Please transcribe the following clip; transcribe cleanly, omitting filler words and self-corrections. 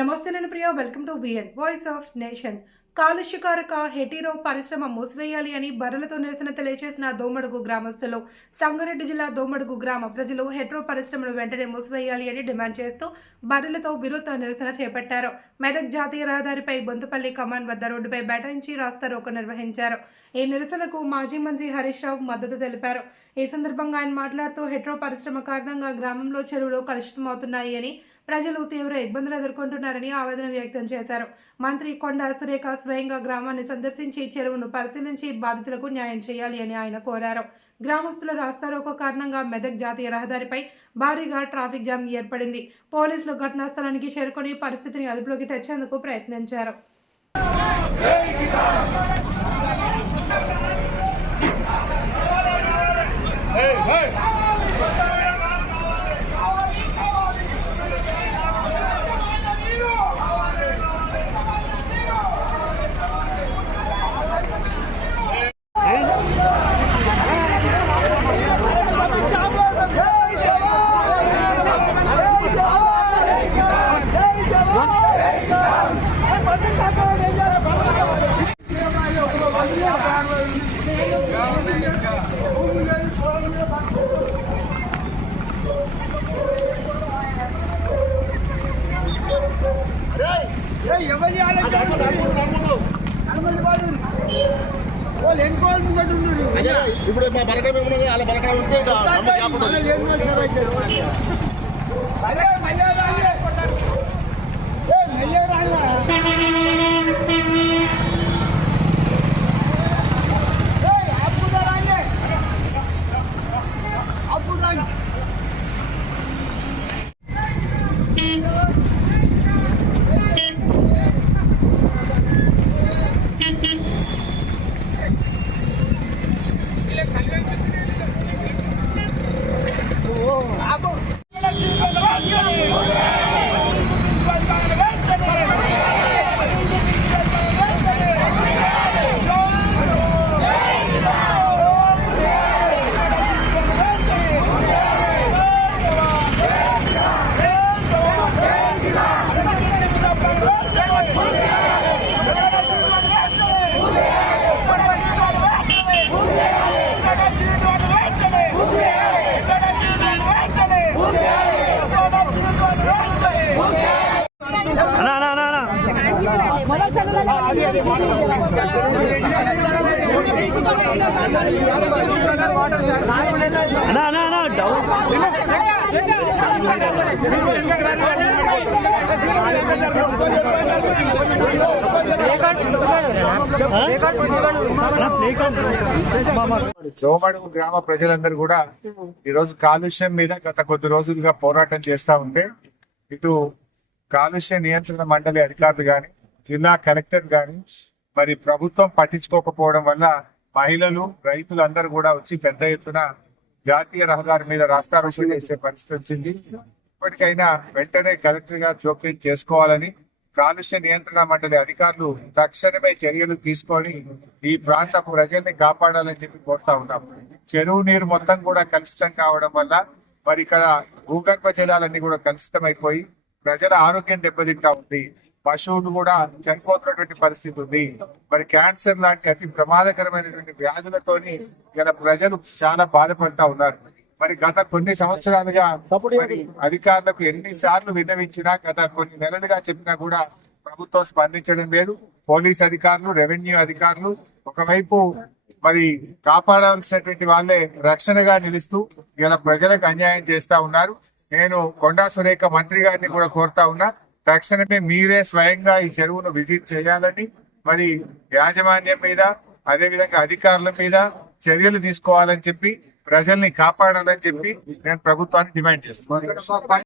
నమస్తే నేను Priya, welcome to VN voice of nation. కాలుష్యకారక హెటీరో పరిశ్రమ మూసివేయాలి అని బర్రెలతో నిరసన తెలియజేసిన దోమడుగు గ్రామస్తులు. సంగారెడ్డి జిల్లా దోమడుగు గ్రామ ప్రజలు హెట్రో పరిశ్రమను వెంటనే మూసివేయాలి అని డిమాండ్ చేస్తూ బర్రెలతో వినూత్న నిరసన చేపట్టారు. మెదక్ జాతీయ రహదారిపై బొంతుపల్లి కమాన్ వద్ద రోడ్డుపై బైఠాయించి రాస్తారోకో నిర్వహించారు. ఈ నిరసనకు మాజీ మంత్రి హరీష్ రావు మద్దతు తెలిపారు. ఈ సందర్భంగా ఆయన మాట్లాడుతూ హెట్రో పరిశ్రమ కారణంగా గ్రామంలో చెరువులు కలుషితమవుతున్నాయి అని, ప్రజలు తీవ్ర ఇబ్బందులు ఎదుర్కొంటున్నారని ఆవేదన వ్యక్తం చేశారు. మంత్రి కొండా సురేఖ స్వయంగా గ్రామాన్ని సందర్శించి చెరువును పరిశీలించి బాధితులకు న్యాయం చేయాలి అని ఆయన కోరారు. గ్రామస్తుల రాస్తారోకో కారణంగా మెదక్ జాతీయ రహదారిపై భారీగా ట్రాఫిక్ జామ్ ఏర్పడింది. పోలీసులు ఘటనా స్థలానికి చేరుకొని పరిస్థితిని అదుపులోకి తెచ్చేందుకు ప్రయత్నించారు. ఇప్పుడు మా బలకం వాళ్ళ బలకం ఉంటే దోమడుగు గ్రామ ప్రజలందరూ కూడా ఈరోజు కాలుష్యం మీద గత కొద్ది రోజులుగా పోరాటం చేస్తా ఉంటే, ఇటు కాలుష్య నియంత్రణ మండలి అధికారులు గాని, జిల్లా కలెక్టర్ గాని మరి ప్రభుత్వం పట్టించుకోకపోవడం వల్ల మహిళలు, రైతులు అందరూ కూడా వచ్చి పెద్ద ఎత్తున జాతీయ రహదారి మీద రాస్తారోకో చేసే పరిస్థితి వచ్చింది. ఇప్పటికైనా వెంటనే కలెక్టర్ గా జోక్యం చేసుకోవాలని, కాలుష్య నియంత్రణ మండలి అధికారులు తక్షణమే చర్యలు తీసుకొని ఈ ప్రాంత ప్రజల్ని కాపాడాలని చెప్పి కోరుతా ఉన్నాం. చెరువు నీరు మొత్తం కూడా కలుషితం కావడం వల్ల మరి ఇక్కడ భూగర్భ జలాలన్నీ కూడా కలుషితమైపోయి ప్రజల ఆరోగ్యం దెబ్బతింటా ఉంది. పశువులు కూడా చనిపోతున్నటువంటి పరిస్థితి ఉంది. మరి క్యాన్సర్ లాంటి అతి ప్రమాదకరమైనటువంటి వ్యాధులతోని ఇలా ప్రజలు చాలా బాధపడతా ఉన్నారు. మరి గత కొన్ని సంవత్సరాలుగా మరి అధికారులకు ఎన్నిసార్లు విన్నవించినా, గత కొన్ని నెలలుగా చెప్పినా కూడా ప్రభుత్వం స్పందించడం లేదు. పోలీస్ అధికారులు, రెవెన్యూ అధికారులు ఒకవైపు మరి కాపాడాల్సినటువంటి వాళ్ళే రక్షణగా నిలుస్తూ ఇలా ప్రజలకు అన్యాయం చేస్తా ఉన్నారు. నేను కొండా సురేఖ మంత్రి గారిని కూడా కోరుతా ఉన్నా, తక్షణమే మీరే స్వయంగా ఈ చెరువును విజిట్ చేయాలని, మరి యాజమాన్యం మీద అదేవిధంగా అధికారుల మీద చర్యలు తీసుకోవాలని చెప్పి, ప్రజల్ని కాపాడాలని చెప్పి నేను ప్రభుత్వాన్ని డిమాండ్ చేస్తున్నాను.